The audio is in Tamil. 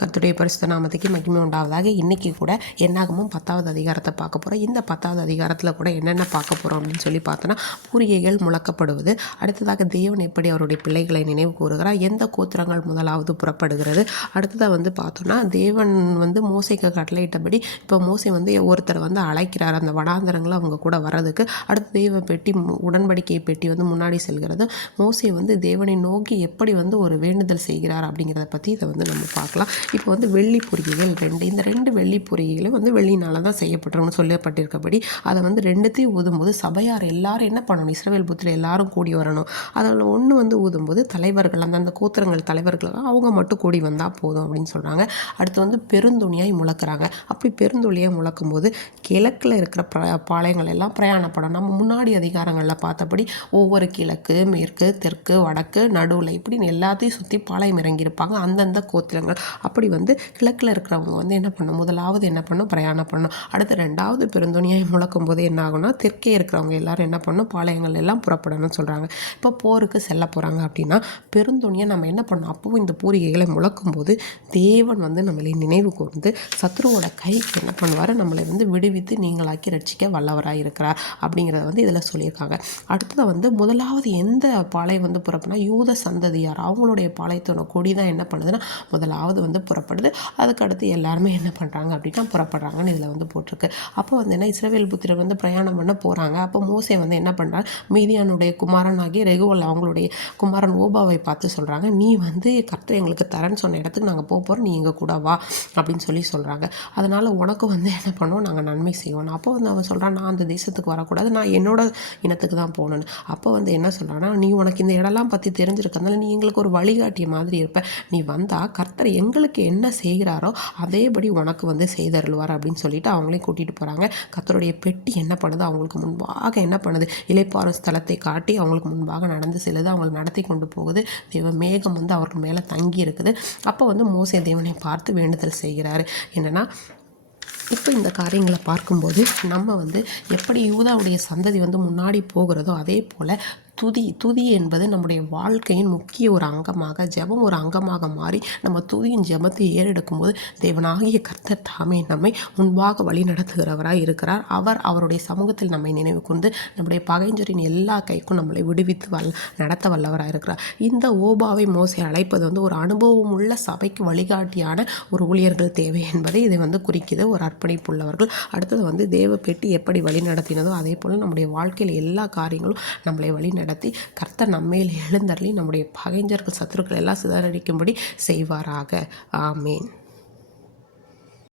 கர்த்தருடைய பரிசுத்த நாமத்துக்கு மகிமை உண்டாவதாக. இன்றைக்கி கூட என்னாகமும் 10வது அதிகாரத்தை பார்க்க போகிறோம். இந்த 10வது அதிகாரத்தில் கூட என்னென்ன பார்க்க போகிறோம் அப்படின்னு சொல்லி பார்த்தோன்னா, பூரிகைகள் முழக்கப்படுவது, அடுத்ததாக தேவன் எப்படி அவருடைய பிள்ளைகளை நினைவு கூறுகிறார், எந்த கோத்திரங்கள் முதலாவது புறப்படுகிறது, அடுத்ததாக பார்த்தோன்னா தேவன் மோசைக்கு கட்டளையிட்டபடி இப்போ மோசை ஒருத்தர் அழைக்கிறார் அந்த வனாந்தரங்களை அவங்க கூட வர்றதுக்கு. அடுத்து தெய்வ பெட்டி உடன்படிக்கை பெட்டி முன்னாடி செல்கிறது. மோசை தேவனை நோக்கி எப்படி ஒரு வேண்டுதல் செய்கிறார் அப்படிங்கிறத பற்றி இதை நம்ம பார்க்கலாம். இப்போ வெள்ளி பொறிகைகள் இந்த ரெண்டு வெள்ளி பொறிகைகளும் வெள்ளினால தான் செய்யப்பட்டிருக்குன்னு சொல்லப்பட்டிருக்கபடி அதை ரெண்டுத்தையும் ஊதும்போது சபையார் எல்லாரும் என்ன பண்ணணும், இஸ்ரவேல் புத்திர எல்லாரும் கூடி வரணும். அதில் ஒன்று ஊதும்போது தலைவர்கள் அந்தந்த கோத்திரங்கள் தலைவர்கள் அவங்க மட்டும் கூடி வந்தால் போதும் அப்படின்னு சொல்கிறாங்க. அடுத்து பெருந்துணியாய் முழக்கிறாங்க. அப்படி பெருந்துணியாக முழக்கும் போது கிழக்கில் இருக்கிற பாளையங்கள் எல்லாம் பிரயாணப்படும். நம்ம முன்னாடி அதிகாரங்களில் பார்த்தபடி ஒவ்வொரு கிழக்கு, மேற்கு, தெற்கு, வடக்கு, நடுவில் இப்படின்னு எல்லாத்தையும் சுற்றி பாளையம் இறங்கியிருப்பாங்க அந்தந்த கோத்திரங்கள். அப்படி கிழக்கில் இருக்கிறவங்க என்ன பண்ணணும், முதலாவது என்ன பண்ணணும், பிரயாணம் பண்ணணும். அடுத்து ரெண்டாவது பெருந்துணியாய் முழக்கும் போது என்ன ஆகும்னா தெற்கே இருக்கிறவங்க எல்லாரும் என்ன பண்ணணும், பாளையங்கள் எல்லாம் புறப்படணும்னு சொல்கிறாங்க. இப்போ போருக்கு செல்ல போகிறாங்க அப்படின்னா பெருந்துணியை நம்ம என்ன பண்ணணும், அப்பவும் இந்த பூரிகைகளை முழக்கும் போது தேவன் நம்மளை நினைவு கூர்ந்து சத்ருவோட கைக்கு என்ன பண்ணுவார், நம்மளை விடுவித்து நீங்களாக்கி ரட்சிக்க வல்லவராக இருக்கிறார் அப்படிங்கிறத இதில் சொல்லியிருக்காங்க. அடுத்தது முதலாவது எந்த பாளையம் புறப்படினா யூத சந்ததியார் அவங்களுடைய பாளையத்தோட கொடி தான் என்ன பண்ணுதுன்னா முதலாவது புறப்படுது. அதுக்கடுத்து எல்லாருமே என்ன பண்ணுறாங்க அப்படின்னா புறப்படுறாங்கன்னு இதில் போட்டிருக்கு. அப்போ என்ன இஸ்ரவேல் புத்திரர் பிரயாணம் பண்ண போகிறாங்க. அப்போ மோசே என்ன பண்ணுறாங்க, மீதியானுடைய குமாரன் ஆகிய ரெகுவல் அவங்களுடைய குமாரன் ஓபாவை பார்த்து சொல்கிறாங்க, நீ கர்த்தர் எங்களுக்கு தரேன்னு சொன்ன இடத்துக்கு நாங்கள் போகிறோம், நீ எங்கள் கூட வா அப்படின்னு சொல்கிறாங்க. அதனால் உனக்கு என்ன பண்ணுவோம், நாங்கள் நன்மை செய்வோம். அப்போ அவன் சொல்கிறான், நான் அந்த தேசத்துக்கு வரக்கூடாது, நான் என்னோட இனத்துக்கு தான் போகணுன்னு. அப்போ என்ன சொல்கிறான்னா, நீ உனக்கு இந்த இடம்லாம் பற்றி தெரிஞ்சிருக்கிறதுனால நீ எங்களுக்கு ஒரு வழிகாட்டிய மாதிரி இருப்ப, நீ வந்தால் கர்த்தர் எங்களுக்கு என்ன செய்கிறாரோ அதேபடி உனக்கு செய்தருள்வார் அப்படின்னு சொல்லிட்டு அவங்களையும் கூட்டிகிட்டு போகிறாங்க. கர்த்தருடைய பெட்டி என்ன பண்ணுது, அவங்களுக்கு முன்பாக என்ன பண்ணுது, இளைப்பாறும் ஸ்தலத்தை காட்டி அவங்களுக்கு முன்பாக நடந்து செல்லுது, அவங்களை நடத்தி கொண்டு போகுது. தேவ மேகம் அவருக்கு மேலே தங்கி இருக்குது. அப்போ மோசே தேவனை பார்த்து வேண்டுதல் செய்கிறாரு. என்னென்னா, இப்போ இந்த காரியங்களை பார்க்கும்போது நம்ம எப்படி யூதாவுடைய சந்ததி முன்னாடி போகிறதோ அதே போல் துதி என்பது நம்முடைய வாழ்க்கையின் முக்கிய ஒரு அங்கமாக, ஜெபம் ஒரு அங்கமாக மாறி நம்ம துதியின் ஜெபத்தை ஏறெடுக்கும்போது தேவனாகிய கர்த்தர் தாமே நம்மை முன்பாக வழி நடத்துகிறவராக இருக்கிறார். அவருடைய சமூகத்தில் நம்மை நினைவு கொண்டு நம்முடைய பகைஞரின் எல்லா கைக்கும் நம்மளை விடுவித்து நடத்த வல்லவராக இருக்கிறார். இந்த ஓபாவை மோசே அழைப்பது ஒரு அனுபவம் உள்ள சபைக்கு வழிகாட்டியான ஒரு ஊழியர்கள் தேவை என்பதை இதை குறிக்குது, ஒரு அர்ப்பணிப்புள்ளவர்கள். அடுத்தது தேவ பெட்டி எப்படி வழி நடத்தினதோ அதே போல் நம்முடைய வாழ்க்கையில் எல்லா காரியங்களும் நம்மளை வழி நடத்தி கர்த்தர் நம்மேல் எழுந்தருளி நம்முடைய பகைஞர்கள் சத்துருக்கள் எல்லாம் சிதறடிக்கும்படி செய்வாராக. ஆமேன்.